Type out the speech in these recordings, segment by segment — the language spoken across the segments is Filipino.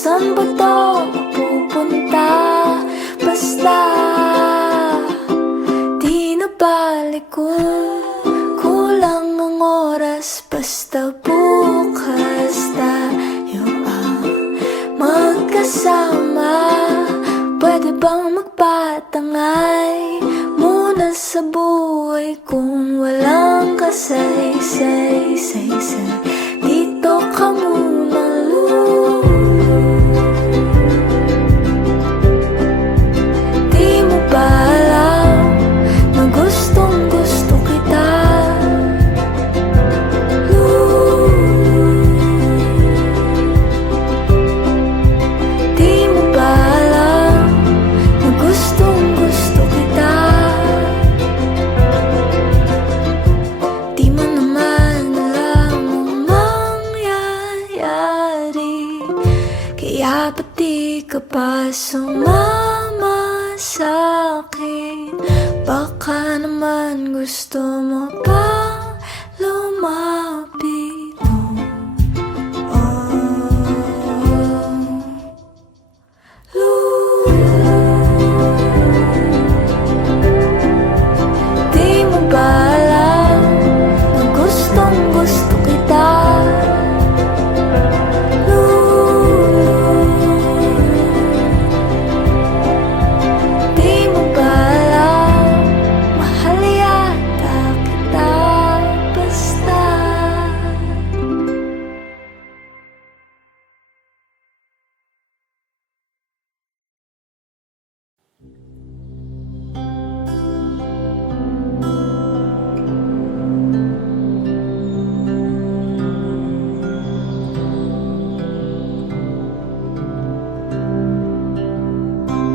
Saan ba to pupunta? Basta di na balik kung kulang ang oras. Basta bukas tayo ang magkasama. Pwede bang magpatangay muna sa buhay kung walang kasaysay? Dito ka muna, Lulu. Di mo ba alam na gustong gusto kita, Lulu? Di mo ba alam na gustong gusto kita? Di mo naman alam ang mangyayari, kaya pati ka pa sumama sa'kin. Baka naman gusto mo pa lumapit mo. Lulu, di mo ba alam na gustong gusto kita, Lulu? Di mo ba alam, mahal yata kita basta.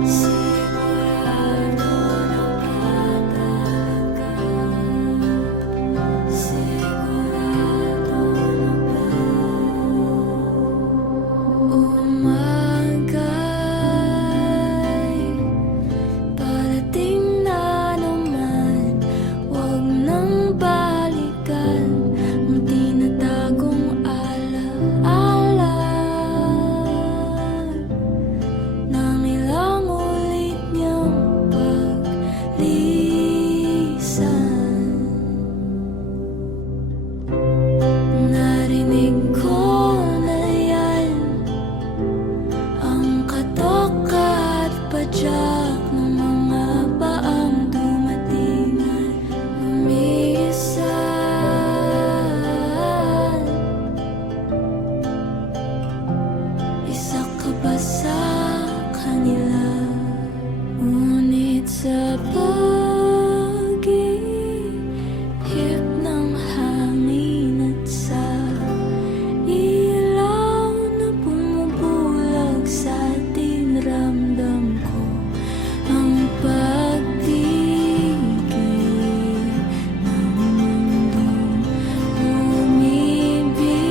Sigurado na ba talaga? Sigurado na ba? Umagay parating na naman. Huwag nang balikan ang tinatagong alaala ng ilang ulit niyang paglisan. Narinig ko na yan ang katok at padyak ng mga baang dumating at lumisan. Isa ka ba sa kanila? Ngunit sa pag-ihip ng hangin at sa ilaw na bumubulag sa atin, ramdam ko ang pagtigil ng mundong bumibilis.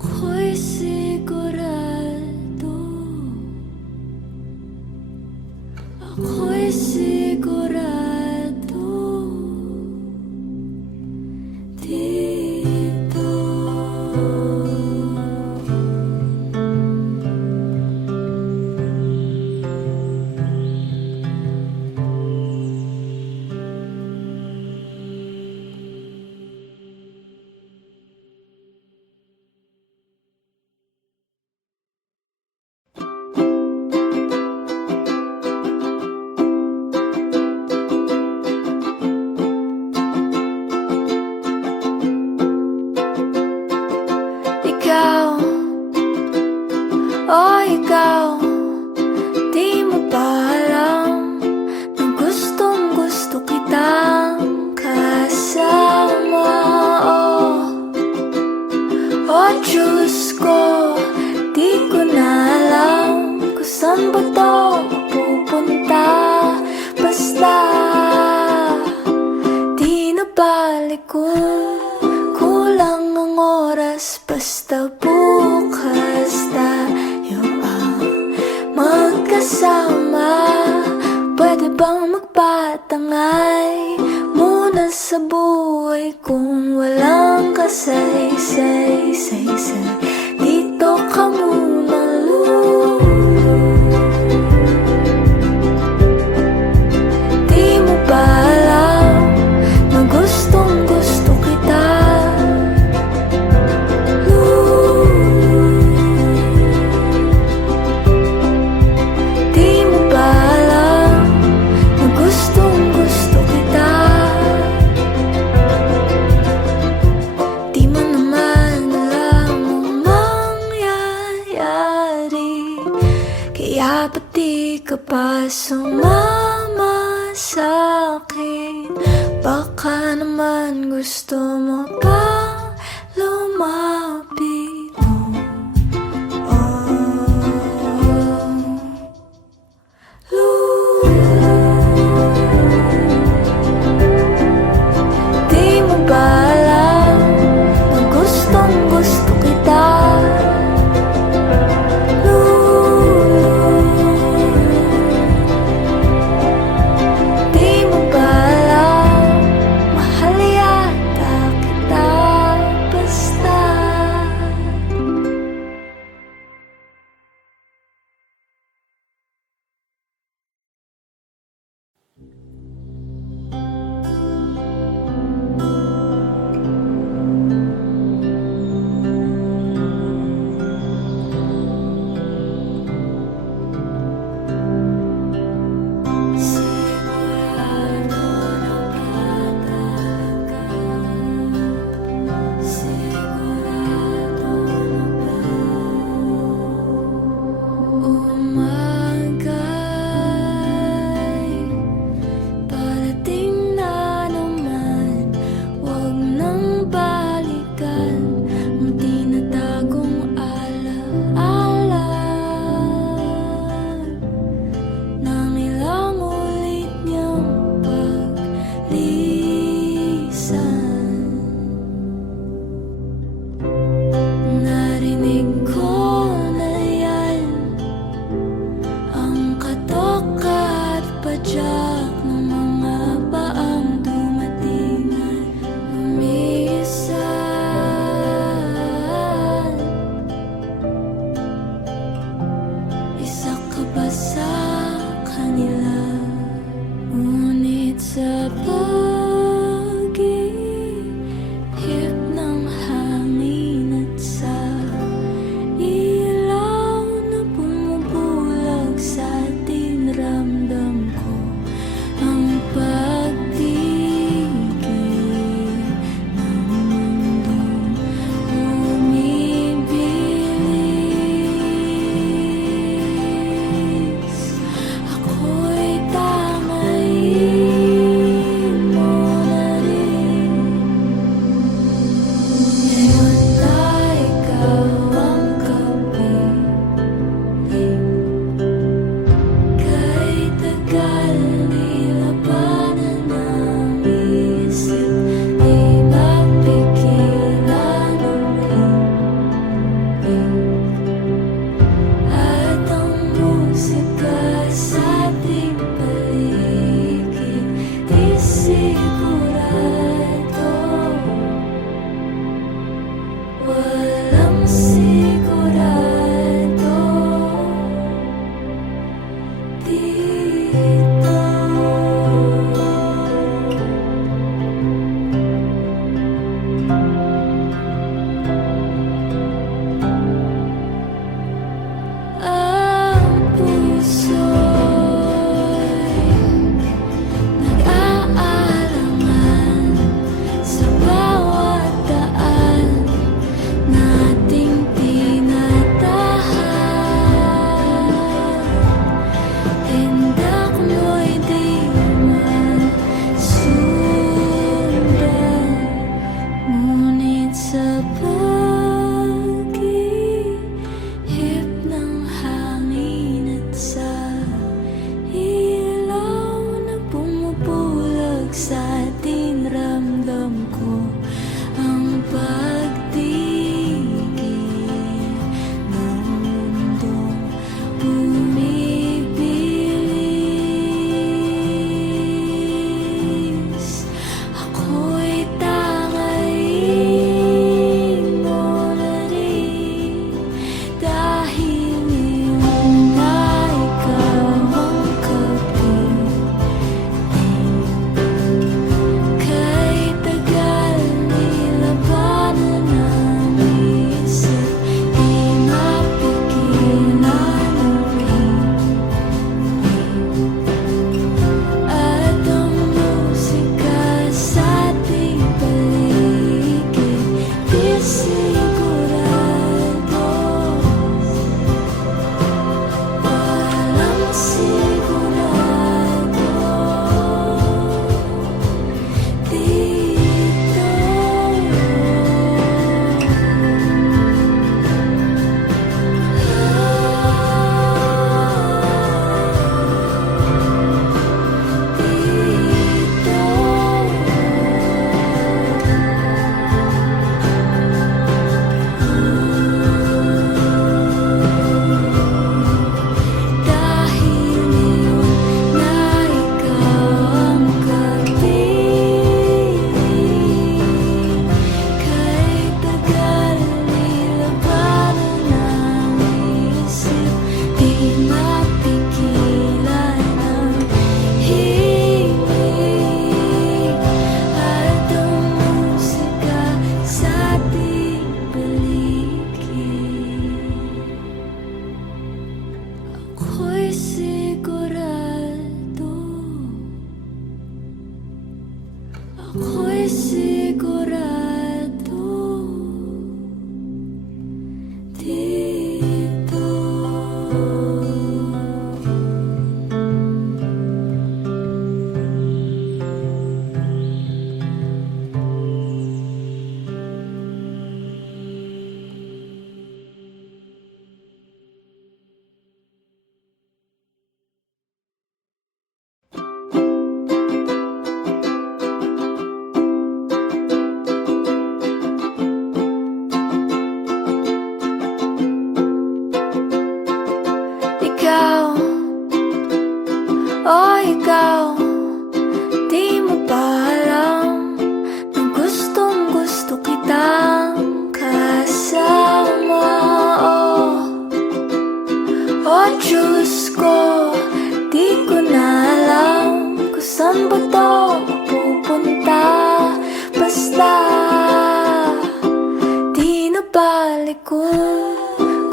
Ako'y sigurado, ako'y sigurado dito. Ikaw, oh ikaw, di mo ba alam na gustong gusto kitang kasama? Oh Diyos ko, di ko na alam kung saan ba to mapupunta. Basta di na balik kung kulang ang oras. Basta bukas tayo ang magkasama. Pwede bang magpatangay muna sa buhay kung walang kasay-say? Dito ka muna, Lou. Di mo ba alam na gustong gusto kita? Kaya ba't di ka pa sumama sa'kin? Baka naman gusto mo pa lumapit mo. Di mo ba alam na gustong gusto kita? Di mo ba alam, mahal yata kita?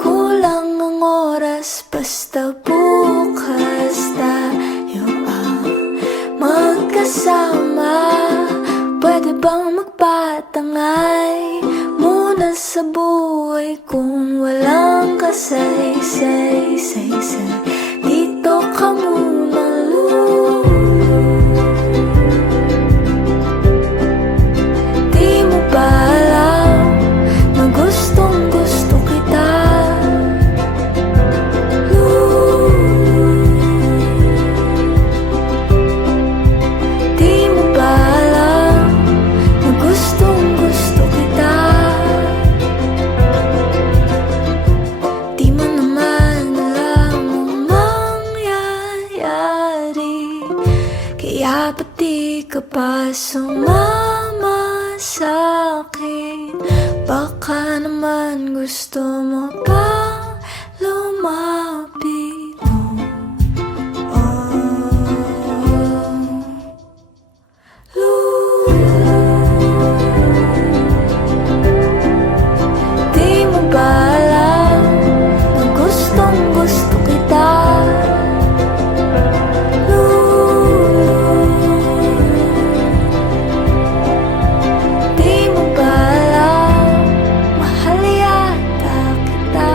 Kulang ang oras, basta bukas tayo ang magkasama. Pwede bang magpatangay muna sa buhay kung walang kasaysay? Dito ka muna, Lou. Di mo ba alam na gustong gusto kita, Lou? Di mo ba alam na gustong gusto kita? Di mo naman alam ang mangyayari, kaya pati ka pa sumama sa'kin. Baka naman gusto mo pa lumapit, oh, Lou. Di mo ba alam na gustong gusto kita, Lou? Di mo ba alam, mahal yata kita?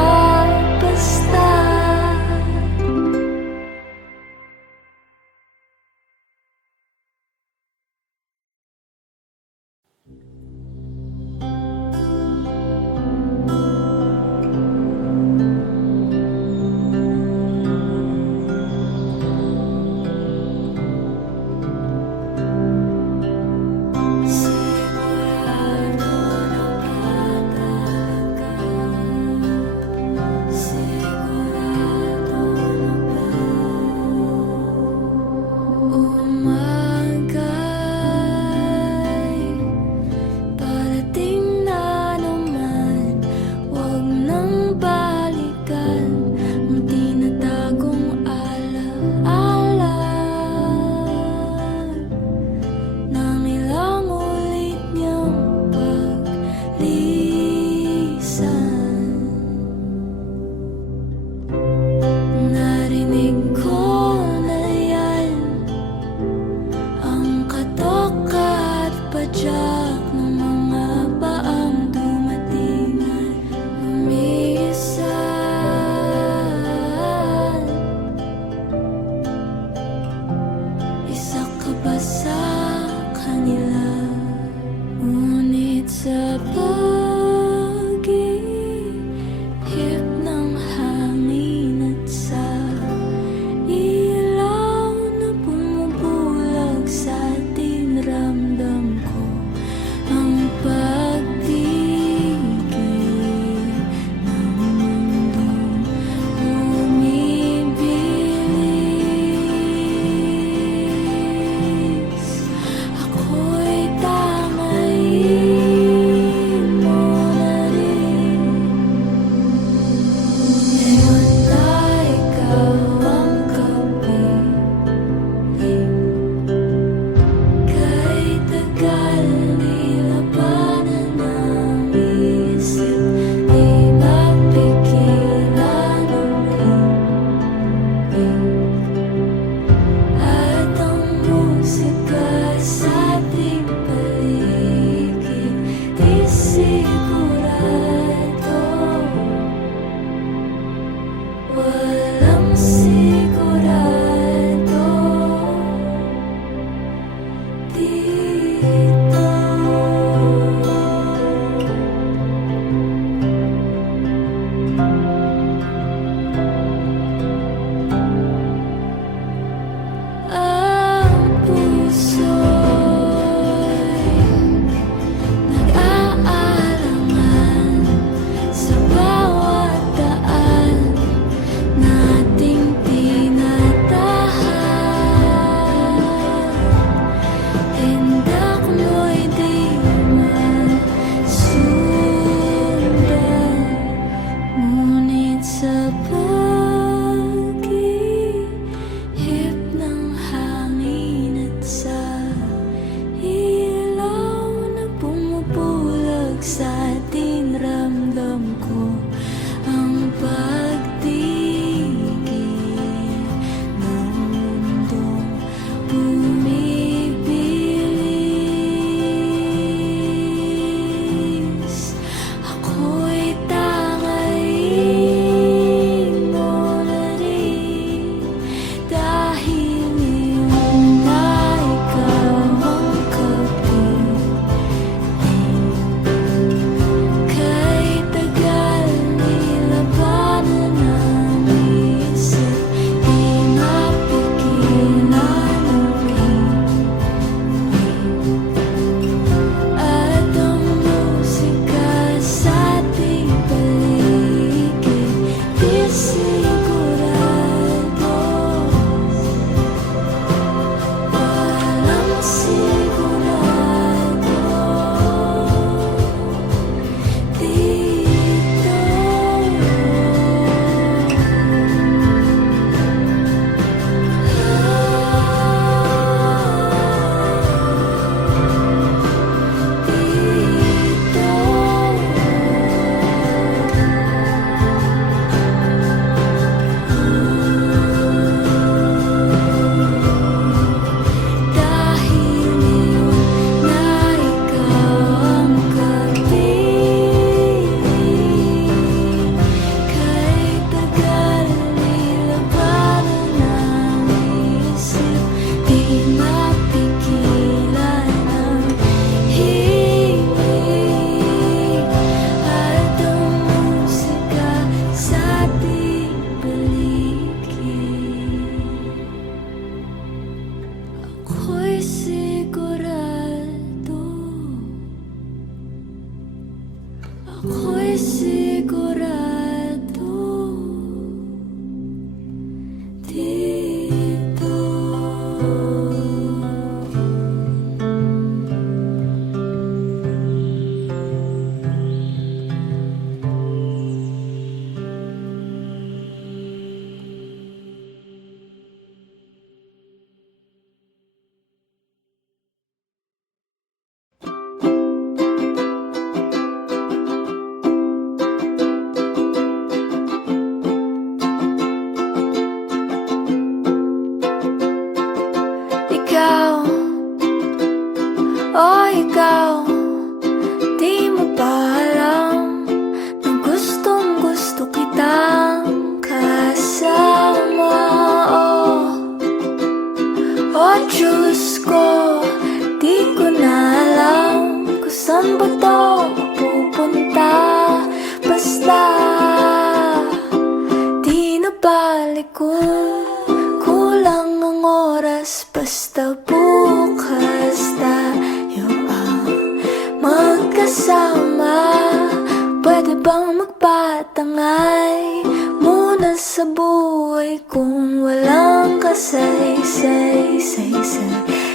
sanay muna sa buhay kung walang kasay-say-say-say.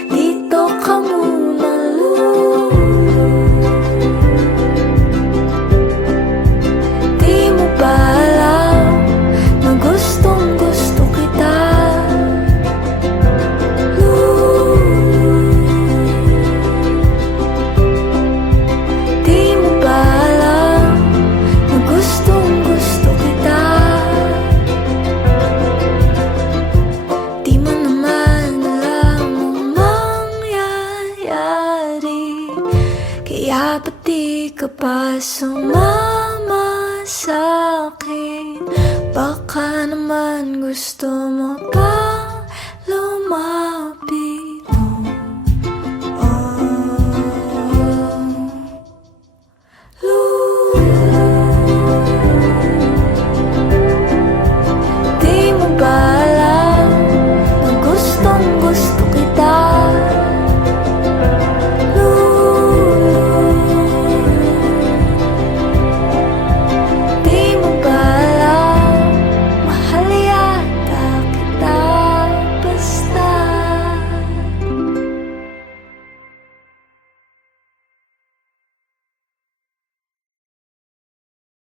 Dito ka muna, Lulu. Di mo ba alam na gustong gusto kita, Lulu? Di mo ba alam na gustong gusto kita? Di mo naman alam ang mangyayari, kaya pati ka pa sumama sa'kin. Baka naman gusto mo pa lumaki.